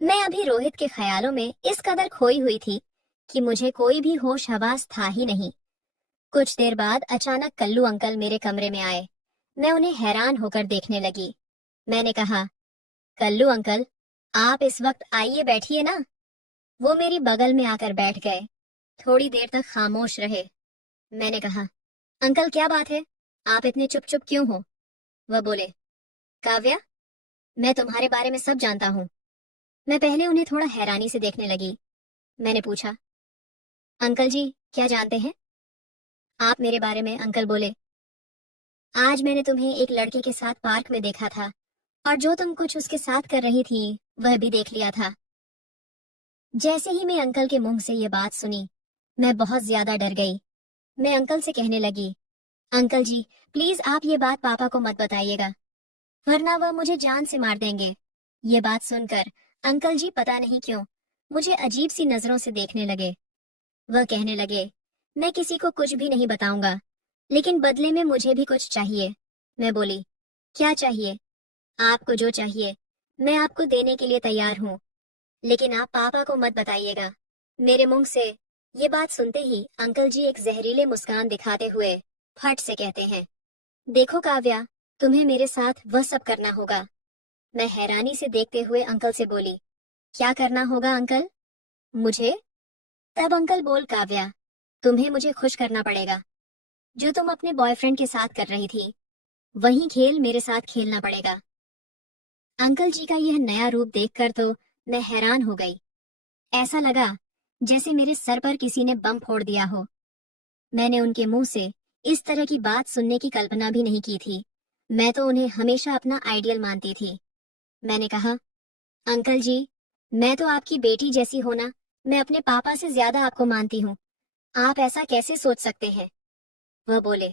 मैं अभी रोहित के ख्यालों में इस कदर खोई हुई थी कि मुझे कोई भी होश हवास था ही नहीं। कुछ देर बाद अचानक कल्लू अंकल मेरे कमरे में आए। मैं उन्हें हैरान होकर देखने लगी। मैंने कहा, कल्लू अंकल, आप इस वक्त आइए, बैठिए ना। वो मेरी बगल में आकर बैठ गए। थोड़ी देर तक खामोश रहे। मैंने कहा, अंकल क्या बात है, आप इतने चुप चुप क्यों हो? वह बोले, काव्या, मैं तुम्हारे बारे में सब जानता हूँ। मैं पहले उन्हें थोड़ा हैरानी से देखने लगी। मैंने पूछा, अंकल जी, क्या जानते हैं आप मेरे बारे में? अंकल बोले, आज मैंने तुम्हें एक लड़के के साथ पार्क में देखा था, और जो तुम कुछ उसके साथ कर रही थी वह भी देख लिया था। जैसे ही मैं अंकल के मुंह से ये बात सुनी, मैं बहुत ज्यादा डर गई। मैं अंकल से कहने लगी, अंकल जी, प्लीज आप ये बात पापा को मत बताइएगा, वरना वह मुझे जान से मार देंगे। ये बात सुनकर अंकल जी पता नहीं क्यों मुझे अजीब सी नजरों से देखने लगे। वह कहने लगे, मैं किसी को कुछ भी नहीं बताऊंगा, लेकिन बदले में मुझे भी कुछ चाहिए। मैं बोली, क्या चाहिए? आपको जो चाहिए मैं आपको देने के लिए तैयार हूँ, लेकिन आप पापा को मत बताइएगा। मेरे मुंह से ये बात सुनते ही अंकल जी एक जहरीले मुस्कान दिखाते हुए फट से कहते हैं, देखो काव्या, तुम्हें मेरे साथ वह सब करना होगा। मैं हैरानी से देखते हुए अंकल से बोली, क्या करना होगा अंकल? मुझे? तब अंकल बोल, काव्या, तुम्हें मुझे खुश करना पड़ेगा। जो तुम अपने बॉयफ्रेंड के साथ कर रही थी, वही खेल मेरे साथ खेलना पड़ेगा। अंकल जी का यह नया रूप देखकर तो मैं हैरान हो गई। ऐसा लगा जैसे मेरे सर पर किसी ने बम फोड़ दिया हो। मैंने उनके मुंह से इस तरह की बात सुनने की कल्पना भी नहीं की थी। मैं तो उन्हें हमेशा अपना आइडियल मानती थी। मैंने कहा, अंकल जी, मैं तो आपकी बेटी जैसी होना, मैं अपने पापा से ज्यादा आपको मानती हूँ। आप ऐसा कैसे सोच सकते हैं? वह बोले,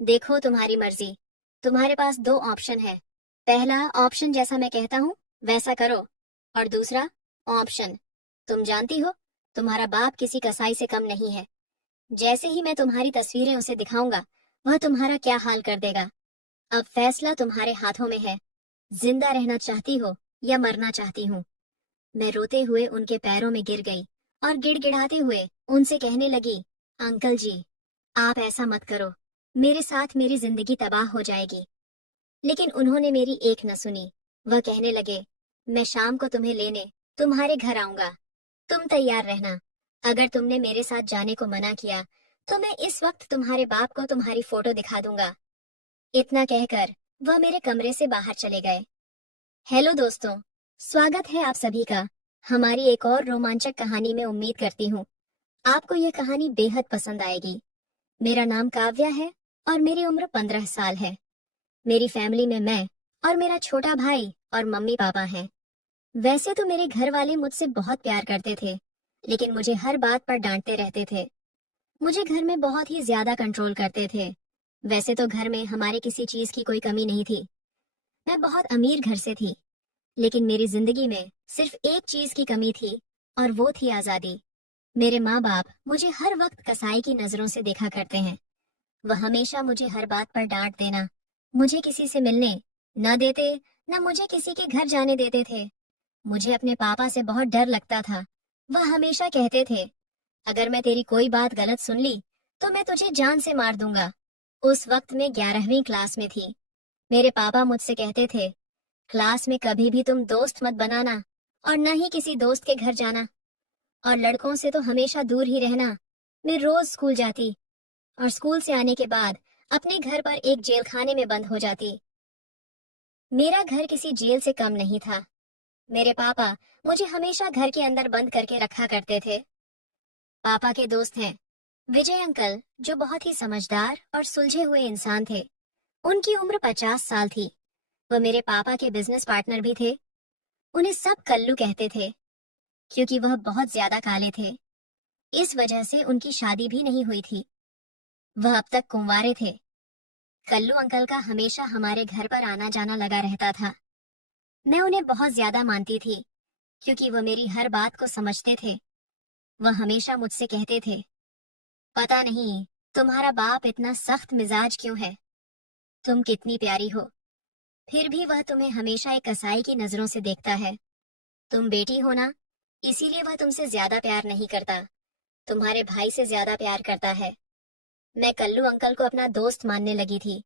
देखो तुम्हारी मर्जी, तुम्हारे पास दो ऑप्शन है। पहला ऑप्शन जैसा मैं कहता हूँ वैसा करो, और दूसरा ऑप्शन, तुम जानती हो तुम्हारा बाप किसी कसाई से कम नहीं है। जैसे ही मैं तुम्हारी तस्वीरें उसे दिखाऊंगा, वह तुम्हारा क्या हाल कर देगा। अब फैसला तुम्हारे हाथों में है। जिंदा रहना चाहती हो या मरना चाहती हूँ? मैं रोते हुए उनके पैरों में गिर गई और गिड़गिड़ाते हुए उनसे कहने लगी, अंकल जी, आप ऐसा मत करो, मेरे साथ मेरी जिंदगी तबाह हो जाएगी। लेकिन उन्होंने मेरी एक न सुनी। वह कहने लगे, मैं शाम को तुम्हें लेने तुम्हारे घर आऊंगा, तुम तैयार रहना। अगर तुमने मेरे साथ जाने को मना किया तो मैं इस वक्त तुम्हारे बाप को तुम्हारी फोटो दिखा दूंगा। इतना कहकर वह मेरे कमरे से बाहर चले गए। हेलो दोस्तों, स्वागत है आप सभी का हमारी एक और रोमांचक कहानी में। उम्मीद करती हूँ आपको यह कहानी बेहद पसंद आएगी। मेरा नाम काव्या है और मेरी उम्र 15 साल है। मेरी फैमिली में मैं और मेरा छोटा भाई और मम्मी पापा हैं। वैसे तो मेरे घर वाले मुझसे बहुत प्यार करते थे, लेकिन मुझे हर बात पर डांटते रहते थे। मुझे घर में बहुत ही ज्यादा कंट्रोल करते थे। वैसे तो घर में हमारे किसी चीज की कोई कमी नहीं थी। मैं बहुत अमीर घर से थी, लेकिन मेरी जिंदगी में सिर्फ एक चीज की कमी थी, और वो थी आजादी। मेरे माँ बाप मुझे हर वक्त कसाई की नजरों से देखा करते हैं। वह हमेशा मुझे हर बात पर डांट देना, मुझे किसी से मिलने न देते, न मुझे किसी के घर जाने देते थे। मुझे अपने पापा से बहुत डर लगता था। वह हमेशा कहते थे, अगर मैं तेरी कोई बात गलत सुन ली तो मैं तुझे जान से मार दूंगा। उस वक्त मैं 11वीं क्लास में थी। मेरे पापा मुझसे कहते थे, क्लास में कभी भी तुम दोस्त मत बनाना, और न ही किसी दोस्त के घर जाना, और लड़कों से तो हमेशा दूर ही रहना। मैं रोज स्कूल जाती, और स्कूल से आने के बाद अपने घर पर एक जेल खाने में बंद हो जाती। मेरा घर किसी जेल से कम नहीं था। मेरे पापा मुझे हमेशा घर के अंदर बंद करके रखा करते थे। पापा के दोस्त हैं विजय अंकल, जो बहुत ही समझदार और सुलझे हुए इंसान थे। उनकी उम्र 50 साल थी। वह मेरे पापा के बिजनेस पार्टनर भी थे। उन्हें सब कल्लू कहते थे, क्योंकि वह बहुत ज्यादा काले थे। इस वजह से उनकी शादी भी नहीं हुई थी। वह अब तक कुंवारे थे। कल्लू अंकल का हमेशा हमारे घर पर आना जाना लगा रहता था। मैं उन्हें बहुत ज्यादा मानती थी, क्योंकि वह मेरी हर बात को समझते थे। वह हमेशा मुझसे कहते थे, पता नहीं तुम्हारा बाप इतना सख्त मिजाज क्यों है, तुम कितनी प्यारी हो, फिर भी वह तुम्हें हमेशा एक कसाई की नजरों से देखता है। तुम बेटी हो ना, इसीलिए वह तुमसे ज्यादा प्यार नहीं करता, तुम्हारे भाई से ज्यादा प्यार करता है। मैं कल्लू अंकल को अपना दोस्त मानने लगी थी।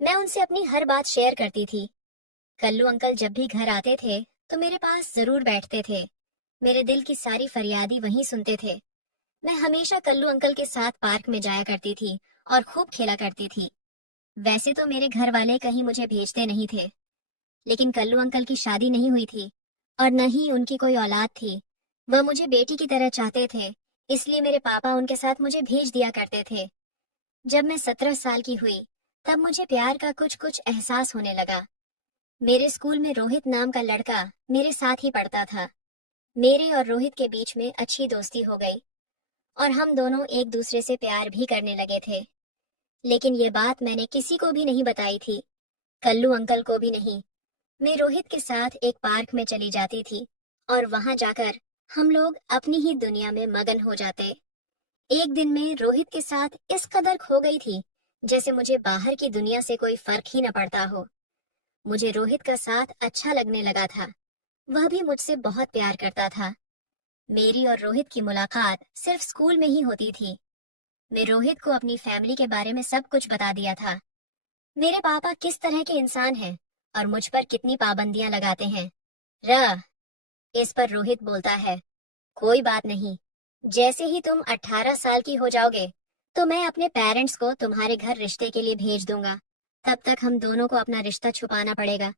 मैं उनसे अपनी हर बात शेयर करती थी। कल्लू अंकल जब भी घर आते थे तो मेरे पास जरूर बैठते थे। मेरे दिल की सारी फरियादी वहीं सुनते थे। मैं हमेशा कल्लू अंकल के साथ पार्क में जाया करती थी और खूब खेला करती थी। वैसे तो मेरे घर वाले कहीं मुझे भेजते नहीं थे, लेकिन कल्लू अंकल की शादी नहीं हुई थी और न ही उनकी कोई औलाद थी। वह मुझे बेटी की तरह चाहते थे, इसलिए मेरे पापा उनके साथ मुझे भेज दिया करते थे। जब मैं 17 साल की हुई तब मुझे प्यार का कुछ कुछ एहसास होने लगा। मेरे स्कूल में रोहित नाम का लड़का मेरे साथ ही पढ़ता था। मेरे और रोहित के बीच में अच्छी दोस्ती हो गई और हम दोनों एक दूसरे से प्यार भी करने लगे थे। लेकिन ये बात मैंने किसी को भी नहीं बताई थी, कल्लू अंकल को भी नहीं। मैं रोहित के साथ एक पार्क में चली जाती थी और वहां जाकर हम लोग अपनी ही दुनिया में मगन हो जाते। एक दिन में रोहित के साथ इस कदर खो गई थी जैसे मुझे बाहर की दुनिया से कोई फर्क ही न पड़ता हो। मुझे रोहित का साथ अच्छा लगने लगा था। वह भी मुझसे बहुत प्यार करता था। मेरी और रोहित की मुलाकात सिर्फ स्कूल में ही होती थी। मैं रोहित को अपनी फैमिली के बारे में सब कुछ बता दिया था। मेरे पापा किस तरह के इंसान हैं और मुझ पर कितनी पाबंदियां लगाते हैं। र इस पर रोहित बोलता है, कोई बात नहीं, जैसे ही तुम 18 साल की हो जाओगे तो मैं अपने पेरेंट्स को तुम्हारे घर रिश्ते के लिए भेज दूंगा। तब तक हम दोनों को अपना रिश्ता छुपाना पड़ेगा,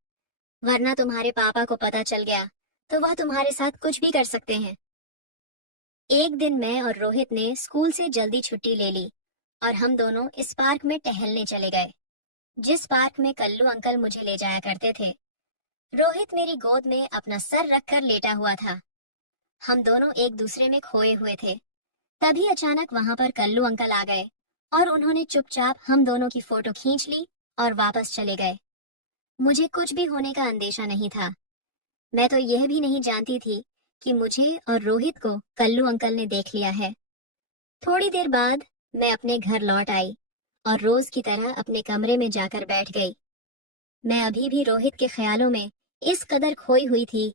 वरना तुम्हारे पापा को पता चल गया तो वह तुम्हारे साथ कुछ भी कर सकते हैं। एक दिन मैं और रोहित ने स्कूल से जल्दी छुट्टी ले ली और हम दोनों इस पार्क में टहलने चले गए, जिस पार्क में कल्लू अंकल मुझे ले जाया करते थे। रोहित मेरी गोद में अपना सर रखकर लेटा हुआ था। हम दोनों एक दूसरे में खोए हुए थे। तभी अचानक वहां पर कल्लू अंकल आ गए और उन्होंने चुपचाप हम दोनों की फोटो खींच ली और वापस चले गए। मुझे कुछ भी होने का अंदेशा नहीं था। मैं तो यह भी नहीं जानती थी कि मुझे और रोहित को कल्लू अंकल ने देख लिया है। थोड़ी देर बाद मैं अपने घर लौट आई और रोज की तरह अपने कमरे में जाकर बैठ गई। मैं अभी भी रोहित के ख्यालों में इस कदर खोई हुई थी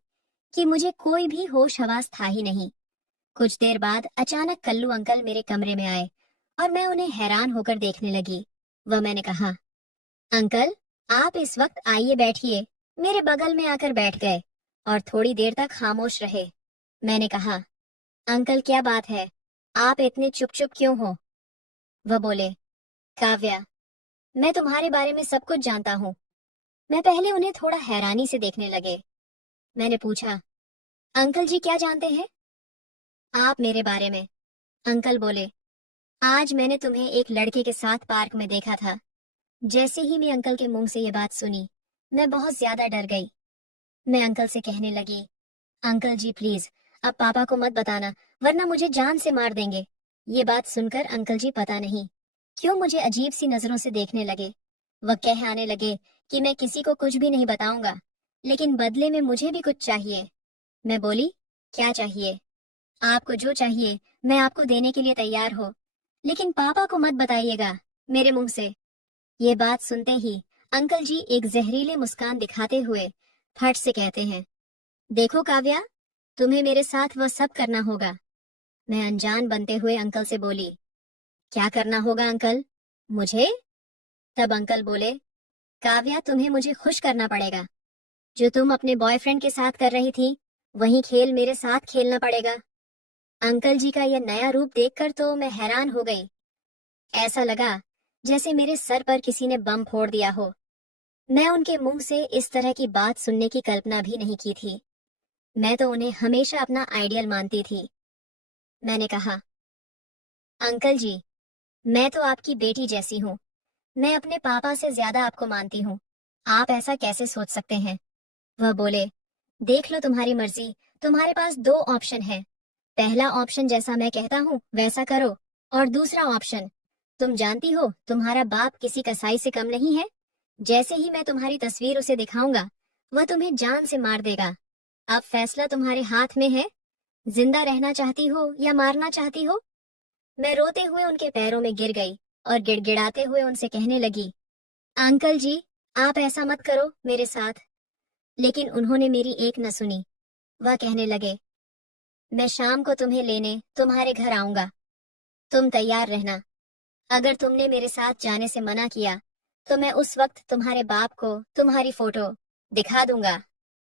कि मुझे कोई भी होश हवास था ही नहीं। कुछ देर बाद अचानक कल्लू अंकल मेरे कमरे में आए और मैं उन्हें हैरान होकर देखने लगी। मैंने कहा, अंकल, आप इस वक्त आइए बैठिए। मेरे बगल में आकर बैठ गए और थोड़ी देर तक खामोश रहे। मैंने कहा, अंकल क्या बात है, आप इतने चुप चुप क्यों हो? वह बोले, काव्या, मैं तुम्हारे बारे में सब कुछ जानता हूँ। मैं पहले उन्हें थोड़ा हैरानी से देखने लगे। मैंने पूछा, अंकल जी क्या जानते हैं आप मेरे बारे में? अंकल बोले, आज मैंने तुम्हें एक लड़के के साथ पार्क में देखा था। जैसे ही मैं अंकल के मुंह से ये बात सुनी, मैं बहुत ज्यादा डर गई। मैं अंकल से कहने लगी, अंकल जी प्लीज, अब पापा को मत बताना, वरना मुझे जान से मार देंगे। ये बात सुनकर अंकल जी पता नहीं क्यों मुझे अजीब सी नजरों से देखने लगे। वह कह आने लगे कि मैं किसी को कुछ भी नहीं बताऊंगा, लेकिन बदले में मुझे भी कुछ चाहिए। मैं बोली, क्या चाहिए? आपको जो चाहिए मैं आपको देने के लिए तैयार हो, लेकिन पापा को मत बताइएगा मेरे मुंह से। ये बात सुनते ही अंकल जी एक जहरीले मुस्कान दिखाते हुए फट से कहते हैं, देखो काव्या, तुम्हें मेरे साथ वह सब करना होगा। मैं अनजान बनते हुए अंकल से बोली, क्या करना होगा अंकल? मुझे? तब अंकल बोले, काव्या, तुम्हें मुझे खुश करना पड़ेगा। जो तुम अपने बॉयफ्रेंड के साथ कर रही थी वही खेल मेरे साथ खेलना पड़ेगा। अंकल जी का यह नया रूप देखकर तो मैं हैरान हो गई। ऐसा लगा जैसे मेरे सर पर किसी ने बम फोड़ दिया हो। मैं उनके मुंह से इस तरह की बात सुनने की कल्पना भी नहीं की थी। मैं तो उन्हें हमेशा अपना आइडियल मानती थी। मैंने कहा, अंकल जी, मैं तो आपकी बेटी जैसी हूँ। मैं अपने पापा से ज्यादा आपको मानती हूँ। आप ऐसा कैसे सोच सकते हैं? वह बोले, देख लो तुम्हारी मर्जी, तुम्हारे पास दो ऑप्शन है। पहला ऑप्शन जैसा मैं कहता हूँ वैसा करो, और दूसरा ऑप्शन, तुम जानती हो तुम्हारा बाप किसी कसाई से कम नहीं है। जैसे ही मैं तुम्हारी तस्वीर उसे दिखाऊंगा वह तुम्हें जान से मार देगा। अब फैसला तुम्हारे हाथ में है, जिंदा रहना चाहती हो या मारना चाहती हो? मैं रोते हुए उनके पैरों में गिर गई और गिड़गिड़ाते हुए उनसे कहने लगी, अंकल जी, आप ऐसा मत करो मेरे साथ। लेकिन उन्होंने मेरी एक न सुनी। वह कहने लगे, मैं शाम को तुम्हें लेने तुम्हारे घर आऊंगा, तुम तैयार रहना। अगर तुमने मेरे साथ जाने से मना किया तो मैं उस वक्त तुम्हारे बाप को तुम्हारी फोटो दिखा दूंगा।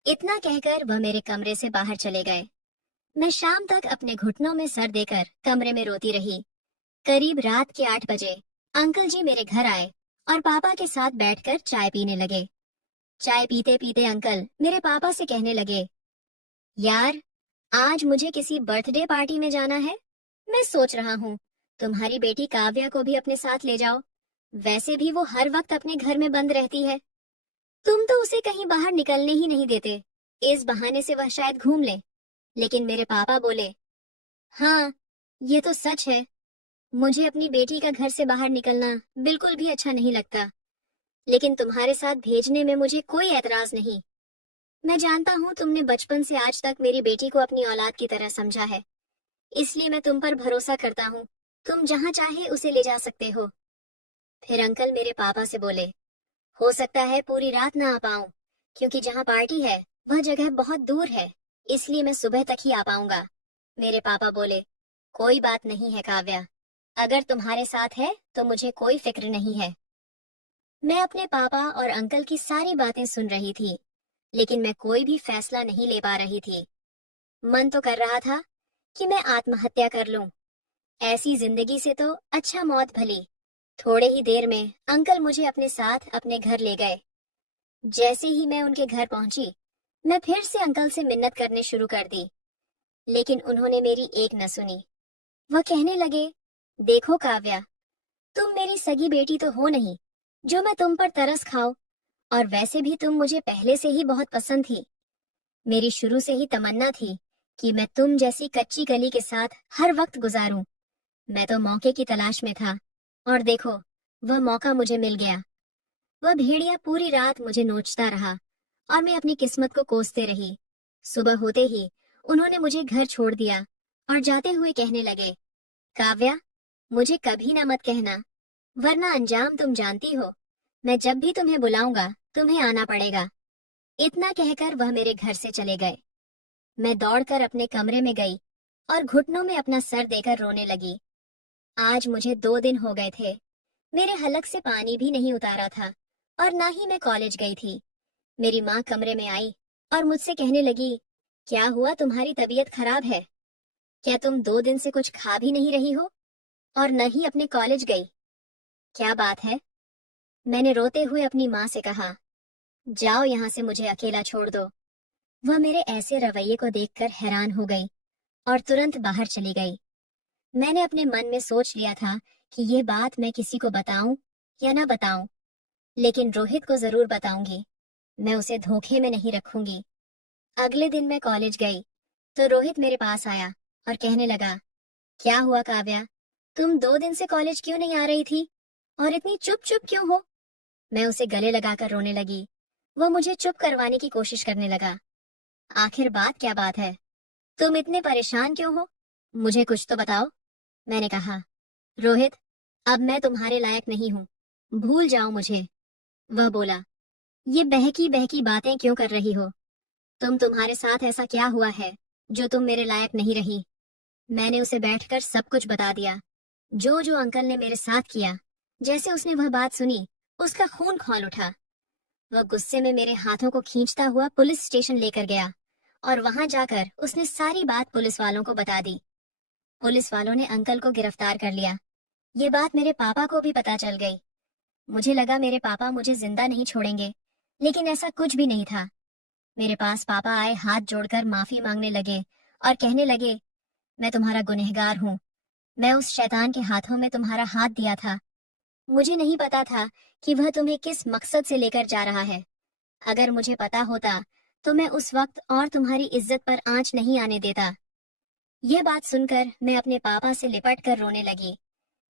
इतना कहकर वह मेरे कमरे से बाहर चले गए। मैं शाम तक अपने घुटनों में सर देकर कमरे में रोती रही। करीब रात के 8 बजे अंकल जी मेरे घर आए और पापा के साथ बैठकर चाय पीने लगे। चाय पीते पीते अंकल मेरे पापा से कहने लगे, यार, आज मुझे किसी बर्थडे पार्टी में जाना है। मैं सोच रहा हूँ तुम्हारी बेटी काव्या को भी अपने साथ ले जाओ। वैसे भी वो हर वक्त अपने घर में बंद रहती है। तुम तो उसे कहीं बाहर निकलने ही नहीं देते। इस बहाने से वह शायद घूम ले। लेकिन मेरे पापा बोले, हाँ, ये तो सच है। मुझे अपनी बेटी का घर से बाहर निकलना बिल्कुल भी अच्छा नहीं लगता, लेकिन तुम्हारे साथ भेजने में मुझे कोई एतराज नहीं। मैं जानता हूँ तुमने बचपन से आज तक मेरी बेटी को अपनी औलाद की तरह समझा है, इसलिए मैं तुम पर भरोसा करता हूँ। तुम जहाँ चाहे उसे ले जा सकते हो। फिर अंकल मेरे पापा से बोले, हो सकता है पूरी रात ना आ पाऊं, क्योंकि जहाँ पार्टी है वह जगह बहुत दूर है, इसलिए मैं सुबह तक ही आ पाऊंगा। मेरे पापा बोले, कोई बात नहीं है काव्या, अगर तुम्हारे साथ है तो मुझे कोई फिक्र नहीं है। मैं अपने पापा और अंकल की सारी बातें सुन रही थी, लेकिन मैं कोई भी फैसला नहीं ले पा रही थी। मन तो कर रहा था कि मैं आत्महत्या कर लूं। ऐसी जिंदगी से तो अच्छा मौत भली। थोड़े ही देर में अंकल मुझे अपने साथ अपने घर ले गए। जैसे ही मैं उनके घर पहुंची, मैं फिर से अंकल से मिन्नत करने शुरू कर दी, लेकिन उन्होंने मेरी एक न सुनी। वह कहने लगे, देखो काव्या, तुम मेरी सगी बेटी तो हो नहीं जो मैं तुम पर तरस खाऊं, और वैसे भी तुम मुझे पहले से ही बहुत पसंद थी। मेरी शुरू से ही तमन्ना थी कि मैं तुम जैसी कच्ची कली के साथ हर वक्त गुजारूं। मैं तो मौके की तलाश में था, और देखो, वह मौका मुझे मिल गया। वह भेड़िया पूरी रात मुझे नोचता रहा और मैं अपनी किस्मत को कोसते रही। सुबह होते ही उन्होंने मुझे घर छोड़ दिया और जाते हुए कहने लगे, काव्या, मुझे कभी ना मत कहना, वरना अंजाम तुम जानती हो। मैं जब भी तुम्हें बुलाऊंगा तुम्हें आना पड़ेगा। इतना कहकर वह मेरे घर से चले गए। मैं दौड़कर अपने कमरे में गई और घुटनों में अपना सर देकर रोने लगी। आज मुझे 2 दिन हो गए थे। मेरे हलक से पानी भी नहीं उतारा था और ना ही मैं कॉलेज गई थी। मेरी माँ कमरे में आई और मुझसे कहने लगी, क्या हुआ, तुम्हारी तबीयत खराब है? क्या तुम 2 दिन से कुछ खा भी नहीं रही हो और न ही अपने कॉलेज गई? क्या बात है? मैंने रोते हुए अपनी माँ से कहा, जाओ यहाँ से, मुझे अकेला छोड़ दो। वह मेरे ऐसे रवैये को देखकर हैरान हो गई और तुरंत बाहर चली गई। मैंने अपने मन में सोच लिया था कि ये बात मैं किसी को बताऊं या ना बताऊं, लेकिन रोहित को जरूर बताऊंगी। मैं उसे धोखे में नहीं रखूंगी। अगले दिन मैं कॉलेज गई तो रोहित मेरे पास आया और कहने लगा, क्या हुआ काव्या, तुम 2 दिन से कॉलेज क्यों नहीं आ रही थी और इतनी चुप चुप क्यों हो? मैं उसे गले लगाकर रोने लगी। वह मुझे चुप करवाने की कोशिश करने लगा। आखिर बात क्या बात है? तुम इतने परेशान क्यों हो? मुझे कुछ तो बताओ। मैंने कहा, रोहित, अब मैं तुम्हारे लायक नहीं हूँ, भूल जाओ मुझे। वह बोला, ये बहकी बहकी बातें क्यों कर रही हो? तुम्हारे साथ ऐसा क्या हुआ है जो तुम मेरे लायक नहीं रही? मैंने उसे बैठकर सब कुछ बता दिया, जो जो अंकल ने मेरे साथ किया। जैसे उसने वह बात सुनी, उसका खून खौल उठा। वह गुस्से में मेरे हाथों को खींचता हुआ पुलिस स्टेशन लेकर गया और वहां जाकर उसने सारी बात पुलिस वालों को बता दी। पुलिस वालों ने अंकल को गिरफ्तार कर लिया। ये बात मेरे पापा को भी पता चल गई। मुझे लगा मेरे पापा मुझे जिंदा नहीं छोड़ेंगे, लेकिन ऐसा कुछ भी नहीं था। मेरे पास पापा आए, हाथ जोड़कर माफी मांगने लगे और कहने लगे, मैं तुम्हारा गुनहगार हूँ। मैं उस शैतान के हाथों में तुम्हारा हाथ दिया था। मुझे नहीं पता था कि वह तुम्हें किस मकसद से लेकर जा रहा है। अगर मुझे पता होता तो मैं उस वक्त और तुम्हारी इज्जत पर आंच नहीं आने देता। ये बात सुनकर मैं अपने पापा से लिपट कर रोने लगी।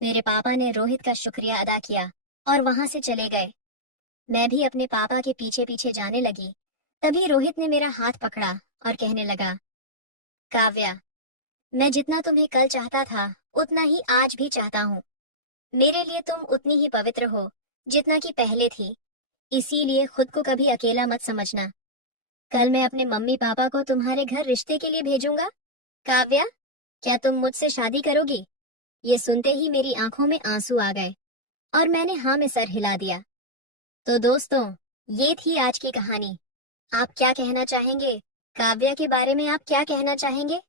मेरे पापा ने रोहित का शुक्रिया अदा किया और वहां से चले गए। मैं भी अपने पापा के पीछे पीछे जाने लगी। तभी रोहित ने मेरा हाथ पकड़ा और कहने लगा, काव्या, मैं जितना तुम्हें कल चाहता था उतना ही आज भी चाहता हूँ। मेरे लिए तुम उतनी ही पवित्र हो जितना कि पहले थी, इसीलिए खुद को कभी अकेला मत समझना। कल मैं अपने मम्मी पापा को तुम्हारे घर रिश्ते के लिए भेजूंगा। काव्या, क्या तुम मुझसे शादी करोगी? ये सुनते ही मेरी आंखों में आंसू आ गए और मैंने हाँ में सर हिला दिया। तो दोस्तों, ये थी आज की कहानी। आप क्या कहना चाहेंगे? काव्या के बारे में आप क्या कहना चाहेंगे?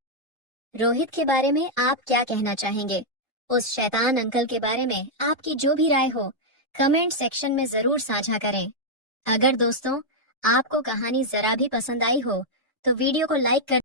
रोहित के बारे में आप क्या कहना चाहेंगे? उस शैतान अंकल के बारे में आपकी जो भी राय हो कमेंट सेक्शन में जरूर साझा करें। अगर दोस्तों आपको कहानी जरा भी पसंद आई हो तो वीडियो को लाइक कर